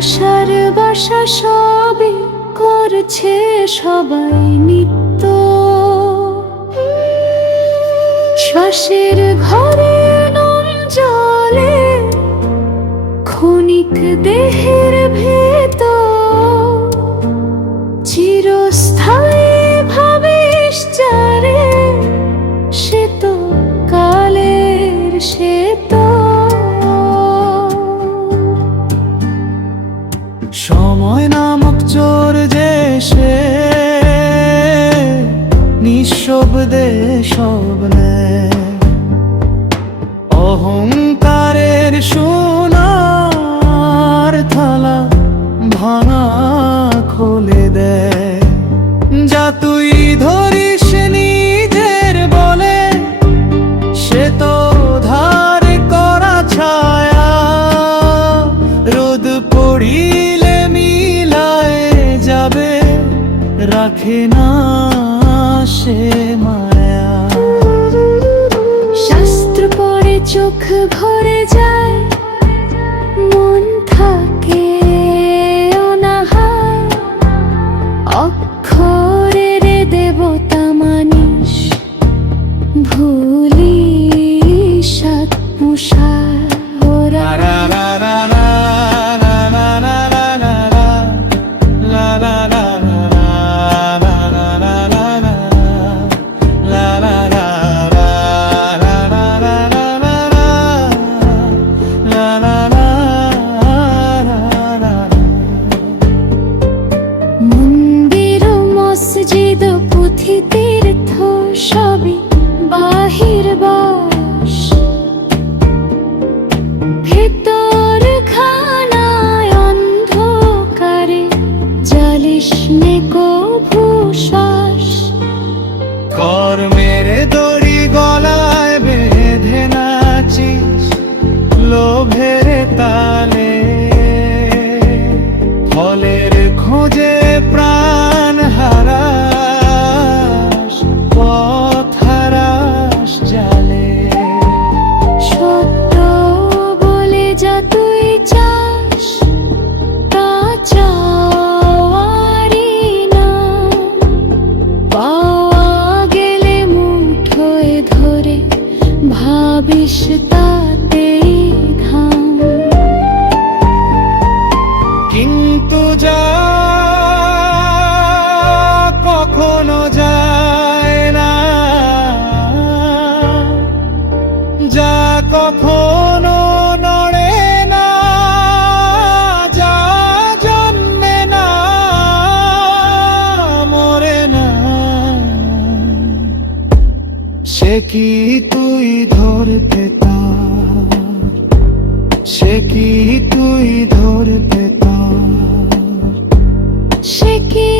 আশার বাসা সবই করছে সবাই নিত্য। শ্বাসের ঘরে নুন জলে ক্ষণিক দেহের ভেতর চিরস্থায়ী ভাবিস যারে, সে তো কালের সে তো। সময় নামক চোর যে সে নিঃশব্দে সব নেয়, অহংকারের সোনার থালা ভাঙা খুলে দেয়। যা তুই ধরিস নিজের বলে, সে তো ধার করা ছায়া, রোদ পড়িলে মিলায় যাবে, রাখে না সে মায়া। শাস্ত্র পড়ে চোখ ভরে যায়, মন থাকে অনাহার, অক্ষরের দেবতা মানিস, ভুলিস আত্মসার। ওরা মন্দির মসজিদ পুঁথি তীর্থ সবই বাহির বাস, ভেতর খানায় অন্ধকারে জ্বালিস নে কভু শ্বাস। কর্মের দড়ি গলায় বেঁধে নাচিস লোভের তালে, ফলের খোঁজে প্রাণ হারাস, পথ হারাস জালে। সত্য বলে যা তুই চাস, তা চাওয়ারি না, পাওয়া গেলে মুঠোয় ধরে ভাবিস তাতেই ঘাম। কিন্তু যা কখনো যায় না, যা কখনো নড়ে না, যা জন্মে না মরে না, সে কি তুই ধরতে তার, সে কি তুই ধরতে তার, সে কি